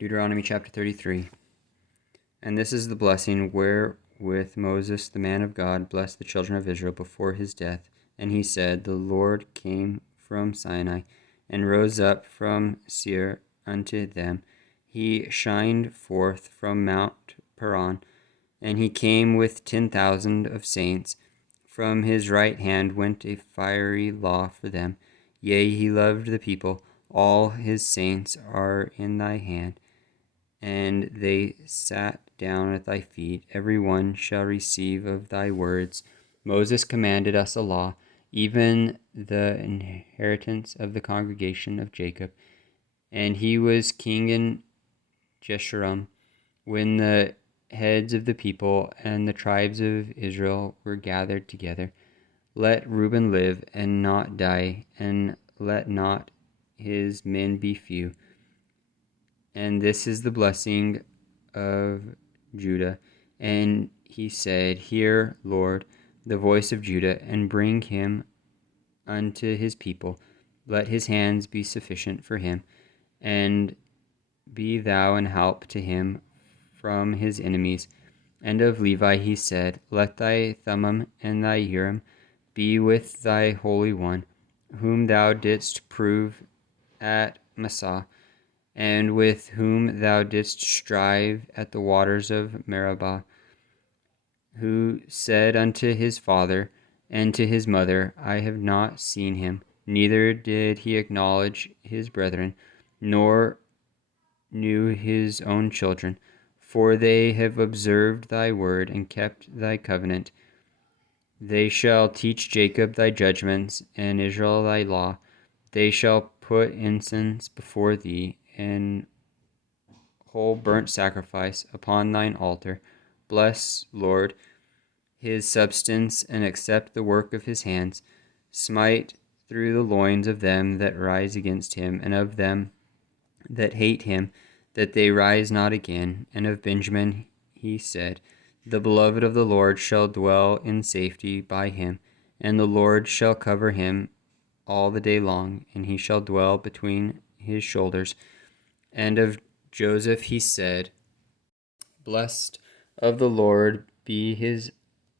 Deuteronomy chapter 33. And this is the blessing wherewith Moses, the man of God, blessed the children of Israel before his death. And he said, The Lord came from Sinai, and rose up from Seir unto them. He shined forth from Mount Paran, and he came with 10,000 of saints. From his right hand went a fiery law for them. Yea, he loved the people. All his saints are in thy hand. And they sat down at thy feet. Every one shall receive of thy words. Moses commanded us a law, even the inheritance of the congregation of Jacob. And he was king in Jeshurun, when the heads of the people and the tribes of Israel were gathered together. Let Reuben live and not die, and let not his men be few. And this is the blessing of Judah. And he said, Hear, Lord, the voice of Judah, and bring him unto his people. Let his hands be sufficient for him, and be thou an help to him from his enemies. And of Levi he said, Let thy Thummim and thy Urim be with thy Holy One, whom thou didst prove at Massah, and with whom thou didst strive at the waters of Meribah, who said unto his father and to his mother, I have not seen him, neither did he acknowledge his brethren, nor knew his own children, for they have observed thy word and kept thy covenant. They shall teach Jacob thy judgments, and Israel thy law. They shall put incense before thee, and whole burnt sacrifice upon thine altar. Bless, Lord, his substance, and accept the work of his hands. Smite through the loins of them that rise against him, and of them that hate him, that they rise not again. And of Benjamin he said, The beloved of the Lord shall dwell in safety by him, and the Lord shall cover him all the day long, and he shall dwell between his shoulders. And of Joseph he said, Blessed of the Lord be his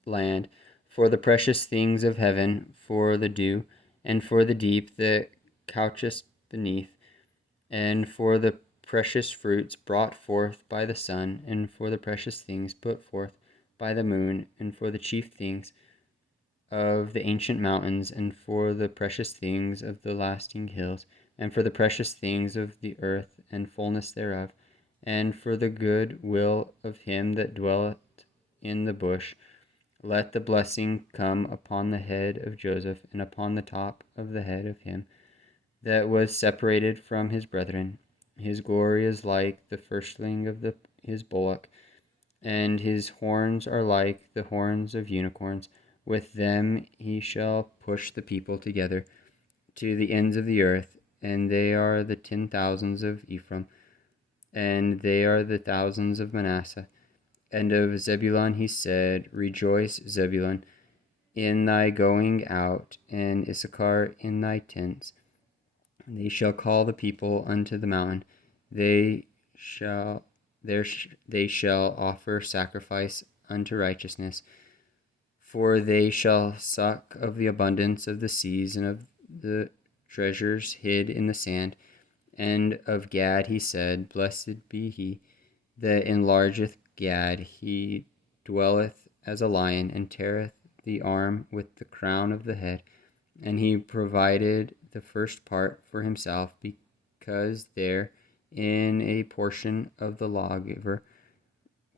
land, for the precious things of heaven, for the dew, and for the deep that coucheth beneath, and for the precious fruits brought forth by the sun, and for the precious things put forth by the moon, and for the chief things of the ancient mountains, and for the precious things of the lasting hills, and for the precious things of the earth and fullness thereof, and for the good will of him that dwelleth in the bush. Let the blessing come upon the head of Joseph, and upon the top of the head of him that was separated from his brethren. His glory is like the firstling of his bullock, and his horns are like the horns of unicorns. With them he shall push the people together to the ends of the earth, and they are the 10,000s of Ephraim, and they are the thousands of Manasseh. And of Zebulun he said, Rejoice, Zebulun, in thy going out, and Issachar in thy tents. They shall call the people unto the mountain. They shall offer sacrifice unto righteousness. For they shall suck of the abundance of the seas, and of the treasures hid in the sand. And of Gad he said, Blessed be he that enlargeth Gad. He dwelleth as a lion, and teareth the arm with the crown of the head. And he provided the first part for himself, because there in a portion of the lawgiver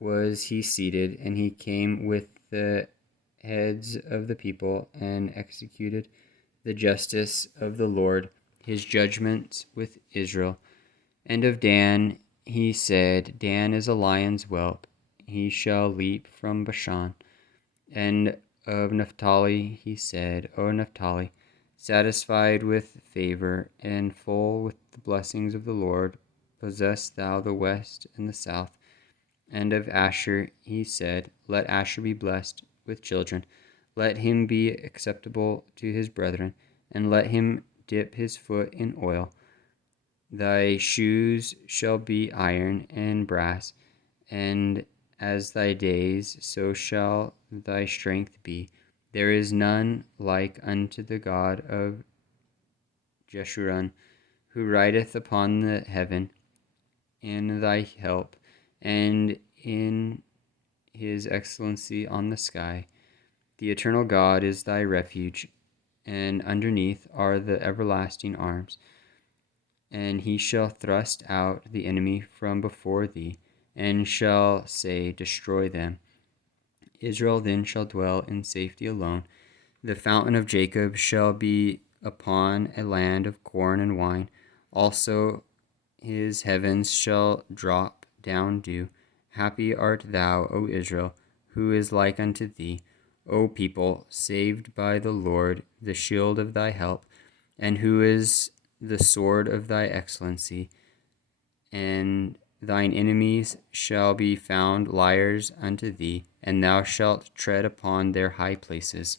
was he seated, and he came with the heads of the people, and executed the justice of the Lord, his judgments with Israel. And of Dan he said, Dan is a lion's whelp, he shall leap from Bashan. And of Naphtali he said, O Naphtali, satisfied with favor, and full with the blessings of the Lord, possess thou the west and the south. And of Asher he said, Let Asher be blessed with children, let him be acceptable to his brethren, and let him dip his foot in oil. Thy shoes shall be iron and brass, and as thy days, so shall thy strength be. There is none like unto the God of Jeshurun, who rideth upon the heaven, in thy help, and in his excellency on the sky. The eternal God is thy refuge, and underneath are the everlasting arms. And he shall thrust out the enemy from before thee, and shall say, Destroy them. Israel then shall dwell in safety alone. The fountain of Jacob shall be upon a land of corn and wine. Also his heavens shall drop down dew. Happy art thou, O Israel, who is like unto thee, O people, saved by the Lord, the shield of thy help, and who is the sword of thy excellency. And thine enemies shall be found liars unto thee, and thou shalt tread upon their high places.